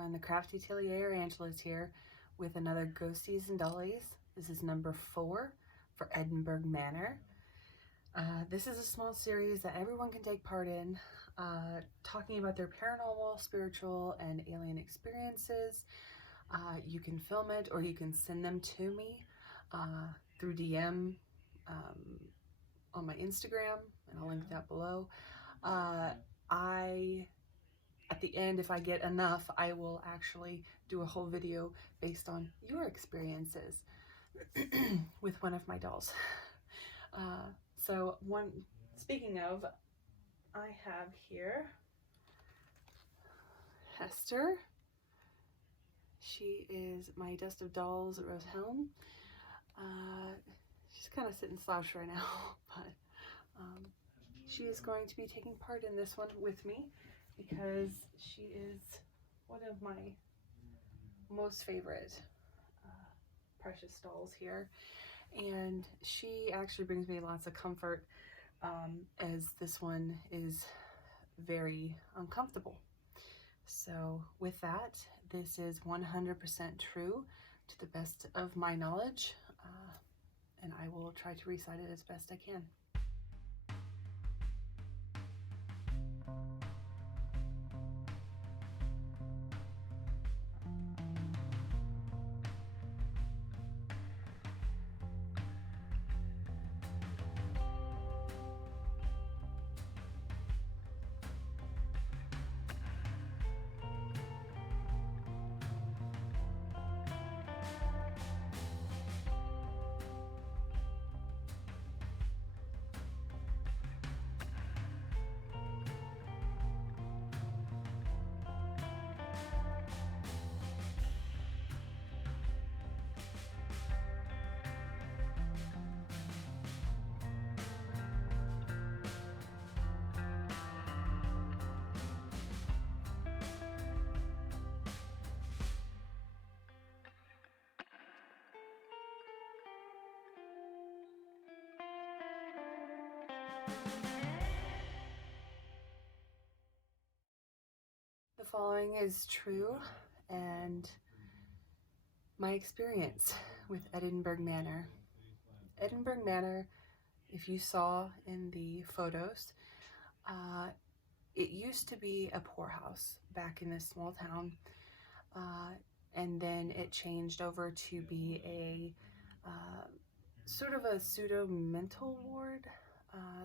everyone, the Crafty Atelier Angela's here with another Ghosties and Dollies. This is number 4 for Edinburgh Manor. This is a small series that everyone can take part in, talking about their paranormal, spiritual, and alien experiences. You can film it or you can send them to me through DM on my Instagram, and I'll link that below. At the end, if I get enough, I will actually do a whole video based on your experiences with one of my dolls. Speaking of, I have here Hester. She is my Dust of Dolls Rose Helm. She's kind of sitting slouched right now, but she is going to be taking part in this one with me because she is one of my most favorite precious dolls here, and she actually brings me lots of comfort as this one is very uncomfortable. So with that, this is 100% true to the best of my knowledge, and I will try to recite it as best I can. The following is true and my experience with Edinburgh Manor. Edinburgh Manor, if you saw in the photos, it used to be a poorhouse back in this small town, and then it changed over to be a sort of a pseudo mental ward.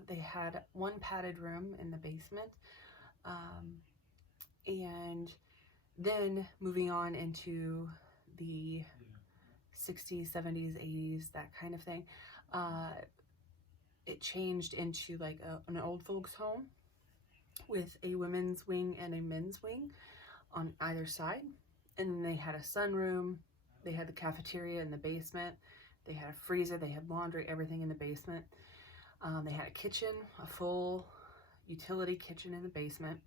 They had one padded room in the basement, and then moving on into the 60s, 70s, 80s, that kind of thing, it changed into like an old folks home with a women's wing and a men's wing on either side. And then they had a sunroom, they had the cafeteria in the basement, they had a freezer, they had laundry, everything in the basement. They had a kitchen, a full utility kitchen in the basement.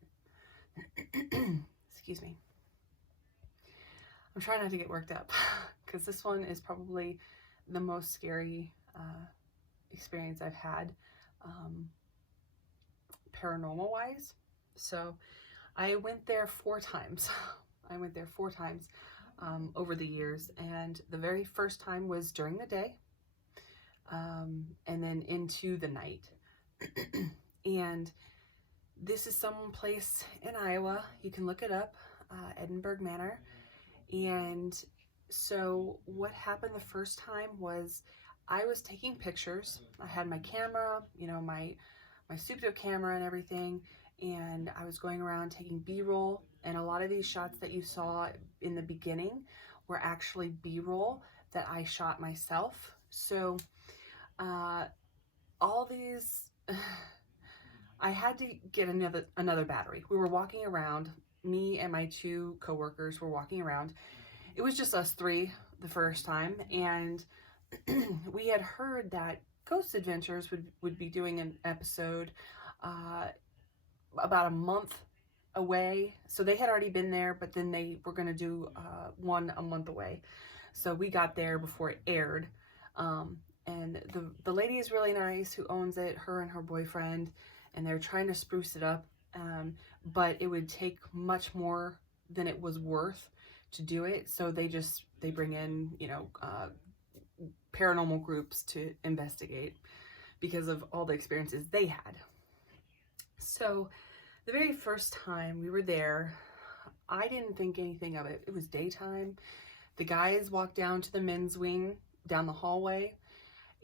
Excuse me. I'm trying not to get worked up because this one is probably the most scary experience I've had paranormal wise. So I went there 4 times. I went there 4 times over the years, and the very first time was during the day, and then into the night. And this is some place in Iowa. You can look it up, Edinburgh Manor. And so what happened the first time was I was taking pictures. I had my camera, you know, my souped-up camera and everything, and I was going around taking B-roll, and a lot of these shots that you saw in the beginning were actually B-roll that I shot myself. So all these I had to get another battery. We were walking around, me and my 2 coworkers were walking around. It was just us 3 the first time, and we had heard that Ghost Adventures would be doing an episode about a month away. So they had already been there, but then they were going to do one a month away. So we got there before it aired. And the lady is really nice who owns it, her and her boyfriend, and they're trying to spruce it up, but it would take much more than it was worth to do it. So they bring in, paranormal groups to investigate because of all the experiences they had. So the very first time we were there, I didn't think anything of it. It was daytime. The guys walked down to the men's wing down the hallway,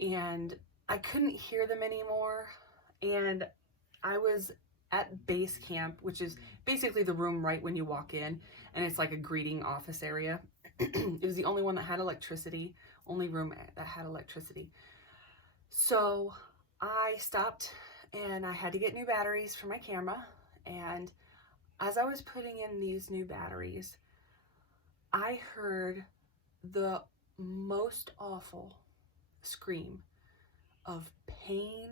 and I couldn't hear them anymore. And I was at base camp, which is basically the room right when you walk in, and it's like a greeting office area. It was the only one that had electricity, only room that had electricity. So I stopped and I had to get new batteries for my camera. And as I was putting in these new batteries, I heard the most awful scream of pain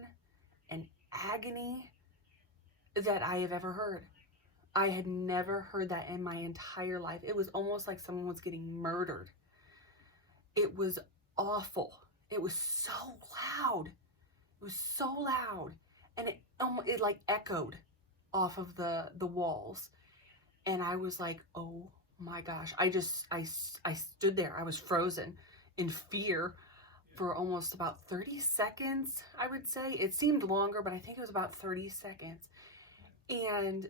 and agony that I have ever heard. I had never heard that in my entire life. It was almost like someone was getting murdered. It was awful. It was so loud. It was so loud. And it like echoed off of the walls. And I was like, oh my gosh. I stood there. I was frozen in fear for almost about 30 seconds, I would say. It seemed longer, but I think it was about 30 seconds. And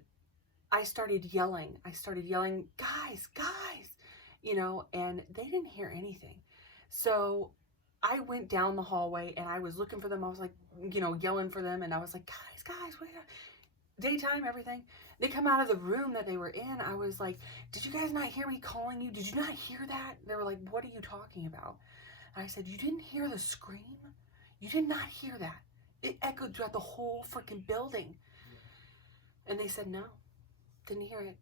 I started yelling, guys, and they didn't hear anything. So I went down the hallway and I was looking for them. I was like, yelling for them. And I was like, guys, wait up. Daytime, everything. They come out of the room that they were in. I was like, did you guys not hear me calling you? Did you not hear that? They were like, what are you talking about? And I said, you didn't hear the scream? You did not hear that. It echoed throughout the whole freaking building. And they said, no, didn't hear it.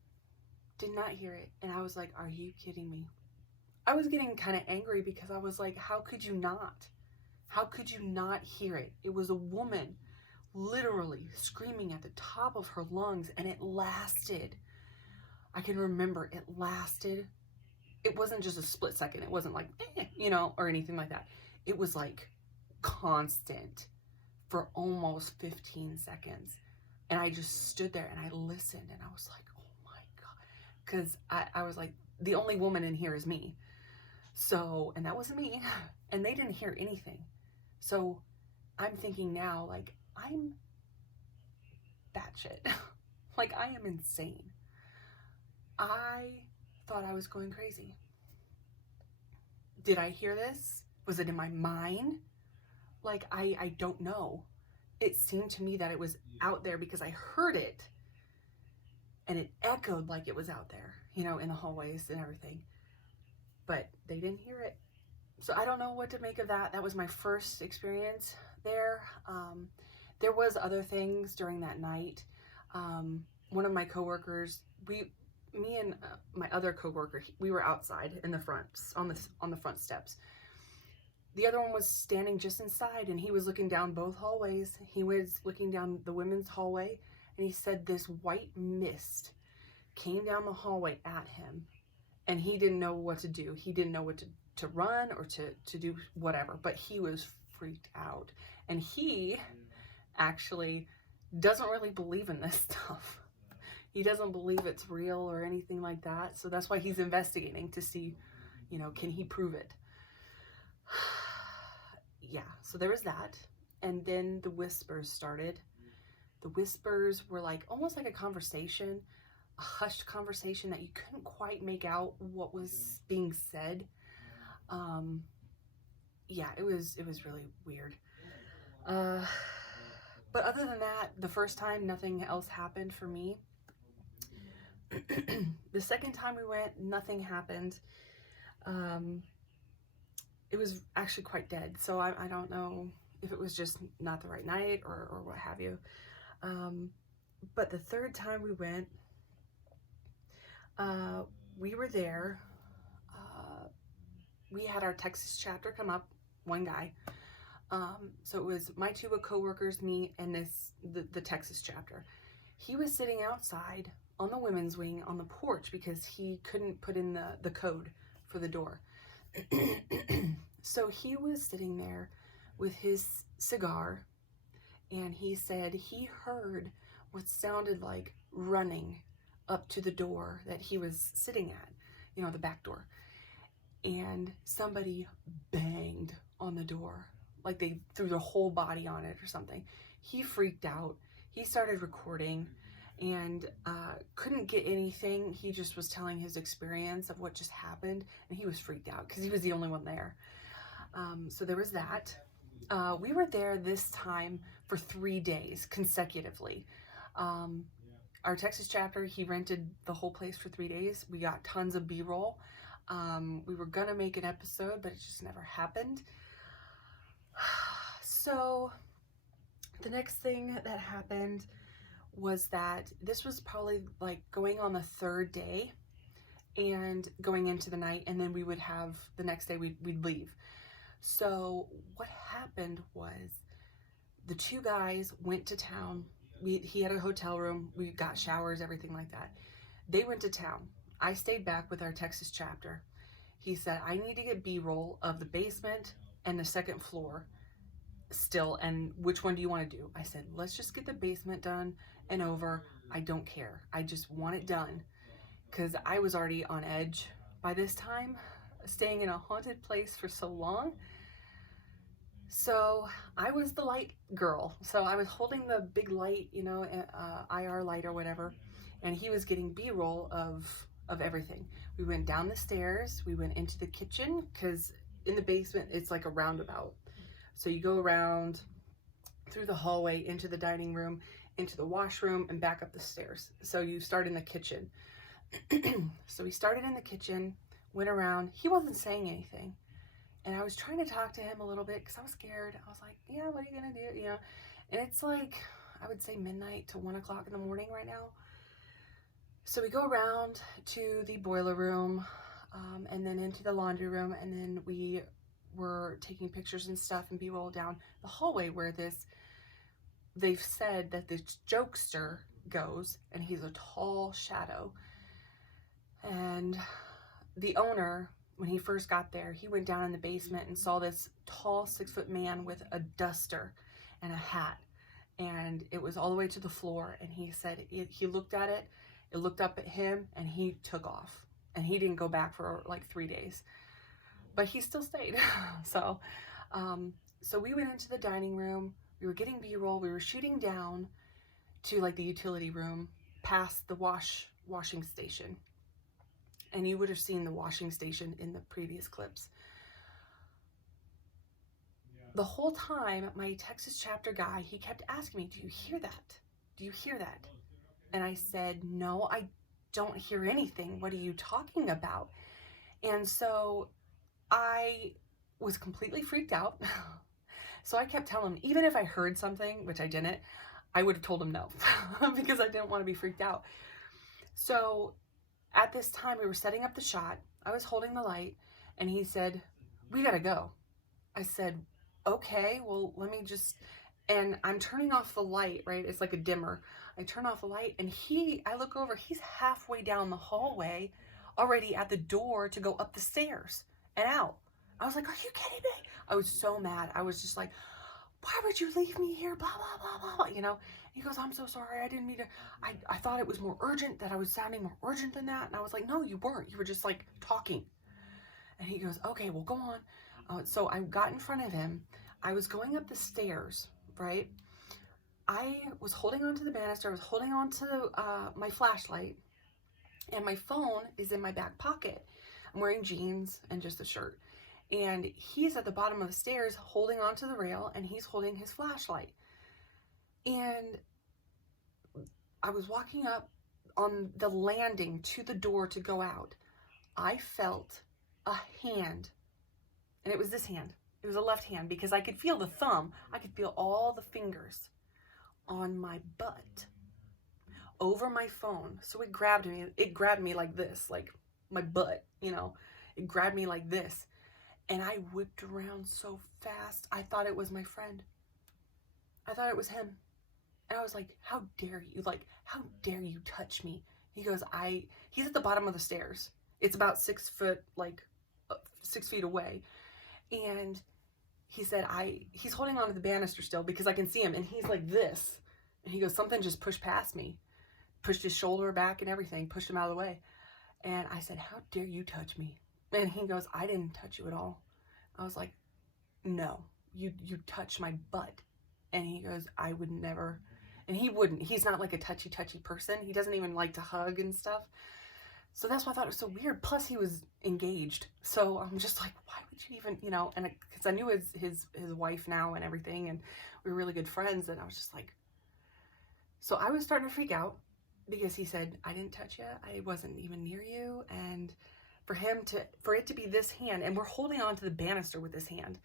Did not hear it. And I was like, are you kidding me? I was getting kind of angry because I was like, how could you not? How could you not hear it? It was a woman literally screaming at the top of her lungs, and it lasted. I can remember it lasted. It wasn't just a split second. It wasn't like, or anything like that. It was like constant for almost 15 seconds. And I just stood there and I listened and I was like, oh my God. Because I was like, the only woman in here is me. So, and that wasn't me. And they didn't hear anything. So I'm thinking now, like, I'm batshit. Like, I am insane. I thought I was going crazy. Did I hear this? Was it in my mind? Like, I don't know. It seemed to me that it was out there because I heard it and it echoed like it was out there, in the hallways and everything. But they didn't hear it. So I don't know what to make of that. That was my first experience there. There was other things during that night. One of my coworkers, me and my other coworker, we were outside in the front, on the front steps. The other one was standing just inside, and he was looking down both hallways. He was looking down the women's hallway, and he said this white mist came down the hallway at him, and he didn't know what to do. He didn't know what to run or to do whatever, but he was freaked out. And he actually doesn't really believe in this stuff. He doesn't believe it's real or anything like that. So that's why he's investigating to see, can he prove it? Yeah, so there was that. And then the whispers started. The whispers were like almost like a conversation, a hushed conversation that you couldn't quite make out what was being said. Yeah, it was really weird. But other than that, the first time, nothing else happened for me. The second time we went, nothing happened. It was actually quite dead, so I don't know if it was just not the right night or what have you. But the third time we went, we were there. We had our Texas chapter come up, one guy. So it was my two co-workers, me, and the Texas chapter. He was sitting outside on the women's wing on the porch because he couldn't put in the code for the door. So he was sitting there with his cigar, and he said he heard what sounded like running up to the door that he was sitting at, you know, the back door. And somebody banged on the door, like they threw their whole body on it or something. He freaked out. He started recording and couldn't get anything. He just was telling his experience of what just happened, and he was freaked out because he was the only one there. So there was that. We were there this time for 3 days consecutively. Our Texas chapter, he rented the whole place for 3 days. We got tons of B-roll. We were gonna make an episode, but it just never happened. So the next thing that happened was that this was probably like going on the 3rd day and going into the night, and then we would have the next day we'd leave. So what happened was the 2 guys went to town. He had a hotel room. We got showers, everything like that. They went to town. I stayed back with our Texas chapter. He said, I need to get B-roll of the basement and the 2nd floor still, and which one do you want to do? I said, let's just get the basement done and over. I don't care. I just want it done, because I was already on edge by this time, staying in a haunted place for so long. So I was the light girl. So I was holding the big light, you know, IR light or whatever, and he was getting B-roll of everything. We went down the stairs, we went into the kitchen, because in the basement it's like a roundabout. So you go around through the hallway into the dining room, into the washroom, and back up the stairs. So you start in the kitchen. So we started in the kitchen, went around. He wasn't saying anything. And I was trying to talk to him a little bit because I was scared. I was like, yeah, what are you going to do? You know, and it's like, I would say midnight to 1 o'clock in the morning right now. So we go around to the boiler room, and then into the laundry room. And then we were taking pictures and stuff and B-roll down the hallway where they've said that this jokester goes, and he's a tall shadow. And the owner, when he first got there, he went down in the basement and saw this tall 6-foot man with a duster and a hat, and it was all the way to the floor. And he said he looked at it, it looked up at him, and he took off, and he didn't go back for like 3 days, but he still stayed. So we went into the dining room. We were getting B-roll. We were shooting down to like the utility room past the washing station. And you would have seen the washing station in the previous clips. The whole time, my Texas chapter guy, he kept asking me, do you hear that? Do you hear that? And I said, no, I don't hear anything. What are you talking about? And so I was completely freaked out. So I kept telling him, even if I heard something, which I didn't, I would have told him no, because I didn't want to be freaked out. So at this time, we were setting up the shot. I was holding the light, and he said, we gotta go. I said, okay, well, let me just, and I'm turning off the light, right? It's like a dimmer. I turn off the light, and I look over, he's halfway down the hallway, already at the door to go up the stairs and out. I was like, are you kidding me? I was so mad. I was just like, why would you leave me here? Blah, blah, blah, blah, you know? He goes, I'm so sorry. I didn't mean to. I thought it was more urgent, that I was sounding more urgent than that. And I was like, no, you weren't. You were just like talking. And he goes, okay, well, go on. So I got in front of him. I was going up the stairs, right? I was holding onto the banister. I was holding onto my flashlight. And my phone is in my back pocket. I'm wearing jeans and just a shirt. And he's at the bottom of the stairs holding onto the rail, and he's holding his flashlight. And I was walking up on the landing to the door to go out. I felt a hand, and it was this hand. It was a left hand, because I could feel the thumb. I could feel all the fingers on my butt over my phone. So it grabbed me. It grabbed me like this, like my butt, you know. It grabbed me like this. And I whipped around so fast. I thought it was my friend. I thought it was him. And I was like, how dare you? Like, how dare you touch me? He goes, he's at the bottom of the stairs. It's about 6 foot, like 6 feet away. And he said, he's holding onto the banister still, because I can see him, and he's like this. And he goes, something just pushed past me. pushed his shoulder back and everything, pushed him out of the way. And I said, how dare you touch me? And he goes, I didn't touch you at all. I was like, no, you touched my butt. And he goes, I would never. And he wouldn't. He's not like a touchy person. He doesn't even like to hug and stuff. So that's why I thought it was so weird. Plus he was engaged. So I'm just like, why would you even, you know, and because I knew his wife now and everything, and we were really good friends. And I was just like, so I was starting to freak out because he said, I didn't touch you. I wasn't even near you. And for it to be this hand, and we're holding on to the banister with this hand.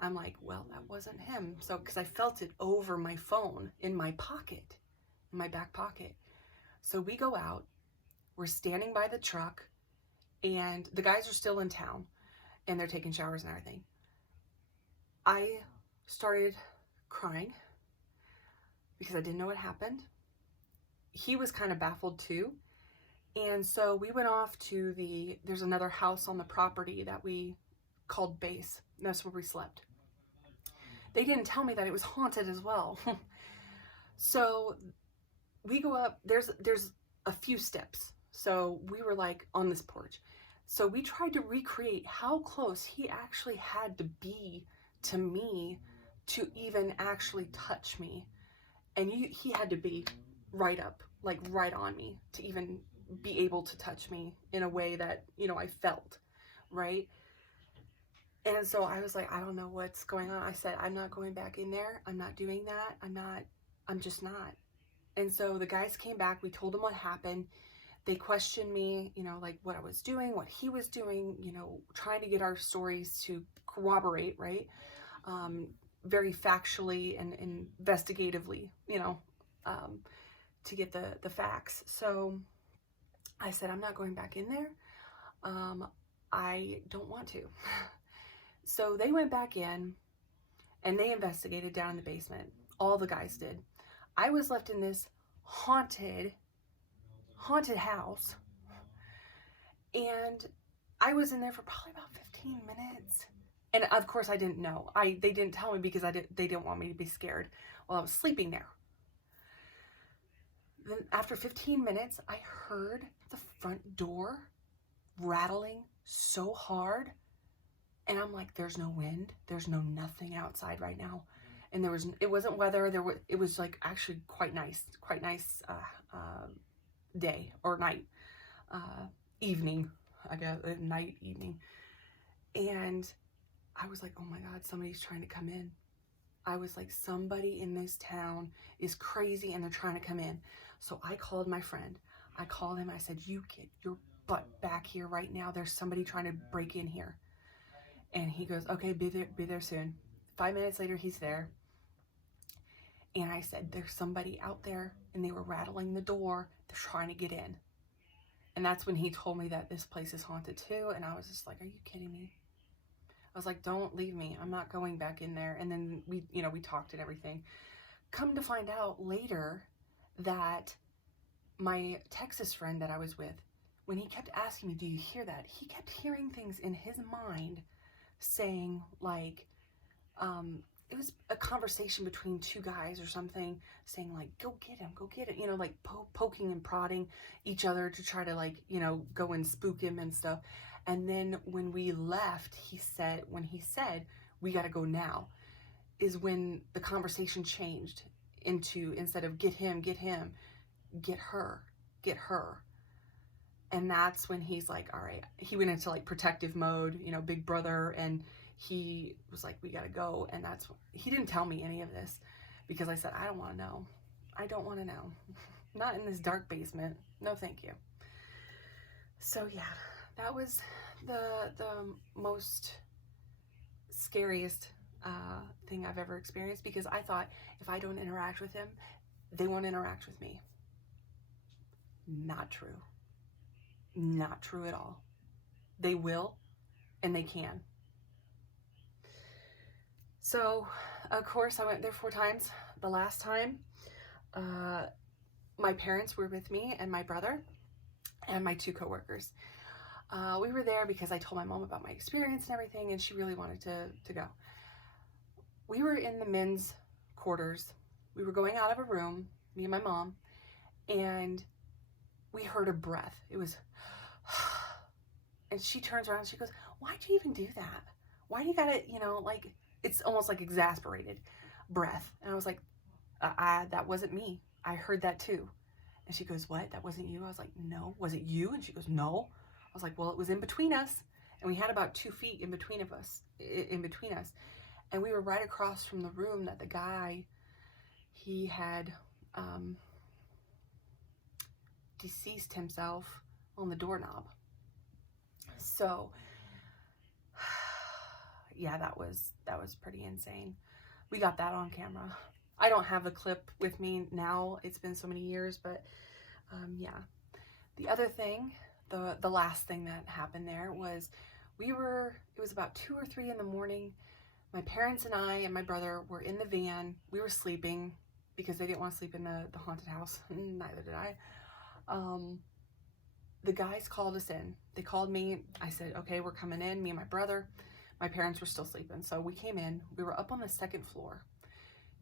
I'm like, well, that wasn't him. So, because I felt it over my phone in my pocket, in my back pocket. So we go out, we're standing by the truck, and the guys are still in town, and they're taking showers and everything. I started crying because I didn't know what happened. He was kind of baffled too. And so we went off to there's another house on the property that we called base. And that's where we slept. They didn't tell me that it was haunted as well. So we go up, there's a few steps. So we were like on this porch. So we tried to recreate how close he actually had to be to me to even actually touch me. And he had to be right up, like right on me to even be able to touch me in a way that, you know, I felt, right? And so I was like, I don't know what's going on. I said, I'm not going back in there. I'm not doing that. I'm just not. And so the guys came back. We told them what happened. They questioned me, you know, like what I was doing, what he was doing, you know, trying to get our stories to corroborate, right? Very factually and investigatively, you know, to get the facts. So I said, I'm not going back in there. I don't want to. So they went back in and they investigated down in the basement. All the guys did. I was left in this haunted house. And I was in there for probably about 15 minutes. And of course I didn't know. They didn't tell me because they didn't want me to be scared while I was sleeping there. Then after 15 minutes, I heard the front door rattling so hard. And I'm like, there's no wind. There's no nothing outside right now. And it wasn't weather. It was like actually quite nice day or night, evening, I guess, night, evening. And I was like, oh my God, somebody's trying to come in. I was like, somebody in this town is crazy and they're trying to come in. So I called my friend. I called him. I said, you get your butt back here right now. There's somebody trying to break in here. And he goes, okay, be there soon. 5 minutes later, he's there. And I said, there's somebody out there and they were rattling the door. They're trying to get in. And that's when he told me that this place is haunted too. And I was just like, are you kidding me? I was like, don't leave me. I'm not going back in there. And then we talked and everything. Come to find out later that my Texas friend that I was with, when he kept asking me, do you hear that? He kept hearing things in his mind saying like, it was a conversation between two guys or something saying like, go get him, you know, like poking and prodding each other to try to like, you know, go and spook him and stuff. And then when we left, when he said, we got to go now, is when the conversation changed into, instead of get him, get her. And that's when he's like, all right, he went into like protective mode, you know, big brother. And he was like, we got to go. And he didn't tell me any of this because I said, I don't want to know. I don't want to know. Not in this dark basement. No, thank you. So yeah, that was the most scariest thing I've ever experienced, because I thought if I don't interact with him, they won't interact with me. Not true. Not true at all. They will, and they can. So, of course, I went there 4 times. The last time, my parents were with me and my brother and my 2 coworkers. We were there because I told my mom about my experience and everything, and she really wanted to go. We were in the men's quarters. We were going out of a room, me and my mom, and we heard a breath. It was, and she turns around and she goes, why'd you even do that? Why do you gotta, you know, like, it's almost like exasperated breath. And I was like, that wasn't me. I heard that too. And she goes, what? That wasn't you? I was like, no. Was it you? And she goes, no. I was like, well, it was in between us. And we had about 2 feet in between us. And we were right across from the room that the guy, he had deceased himself on the doorknob. So yeah, that was pretty insane. We got that on camera. I don't have the clip with me now. It's been so many years, but yeah. The other thing, the last thing that happened there was it was about 2 or 3 in the morning. My parents and I and my brother were in the van. We were sleeping because they didn't want to sleep in the haunted house. Neither did I. The guys called us in. They called me. I said, okay, we're coming in, me and my brother. My parents were still sleeping. So we came in. We were up on the 2nd floor.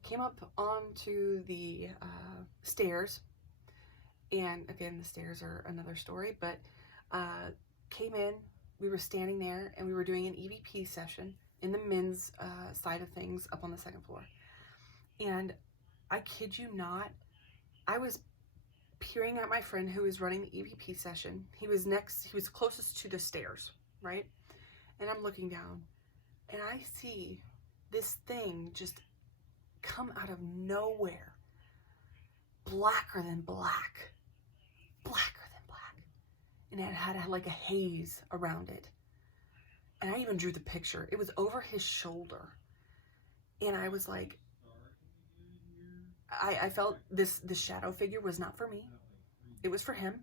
Came up onto the stairs. And again, the stairs are another story, but came in. We were standing there and we were doing an EVP session in the men's side of things up on the 2nd floor. And I kid you not, I was peering at my friend who was running the EVP session. He was closest to the stairs, right? And I'm looking down and I see this thing just come out of nowhere. Blacker than black. Blacker than black. And it had like a haze around it. And I even drew the picture. It was over his shoulder. And I was like, I felt this shadow figure was not for me. It was for him.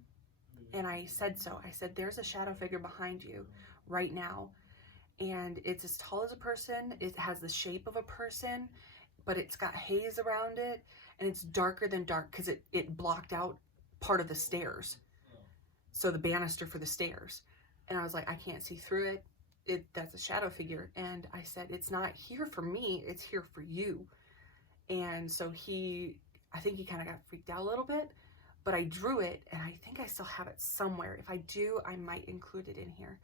And I said so. I said, there's a shadow figure behind you right now. And it's as tall as a person. It has the shape of a person, but it's got haze around it. And it's darker than dark because it blocked out part of the stairs. So the banister for the stairs. And I was like, I can't see through it. That's a shadow figure. And I said, it's not here for me. It's here for you. And so I think he kind of got freaked out a little bit, but I drew it and I think I still have it somewhere. If I do, I might include it in here.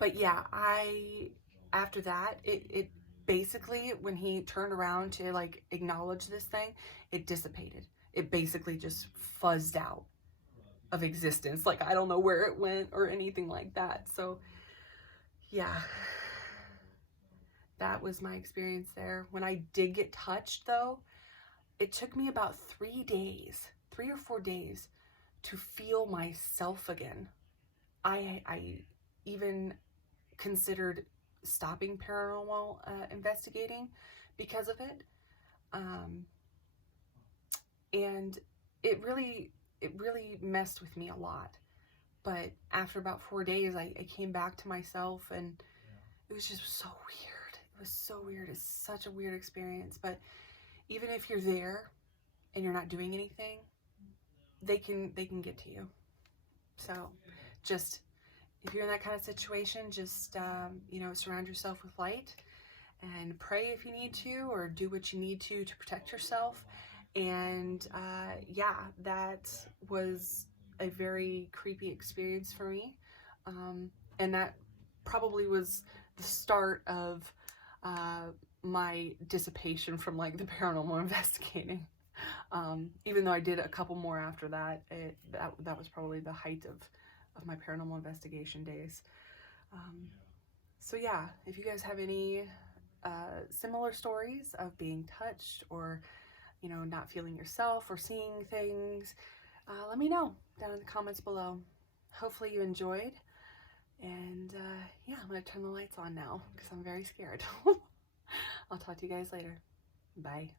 But yeah, after that, it basically, when he turned around to like acknowledge this thing, it dissipated. It basically just fuzzed out of existence. Like, I don't know where it went or anything like that. So yeah, that was my experience there. When I did get touched though, it took me about 3 or 4 days to feel myself again. I even considered stopping paranormal investigating because of it. And it really messed with me a lot. But after about 4 days, I came back to myself and it was just so weird. It was so weird. It's such a weird experience. But even if you're there and you're not doing anything, they can get to you. So just, if you're in that kind of situation, just, surround yourself with light and pray if you need to, or do what you need to protect yourself. And yeah, that was a very creepy experience for me. And that probably was the start of my dissipation from like the paranormal investigating. Even though I did a couple more after that, that was probably the height of my paranormal investigation days. So yeah, if you guys have any similar stories of being touched or, not feeling yourself or seeing things, let me know down in the comments below. Hopefully you enjoyed. And yeah, I'm going to turn the lights on now because I'm very scared. I'll talk to you guys later. Bye.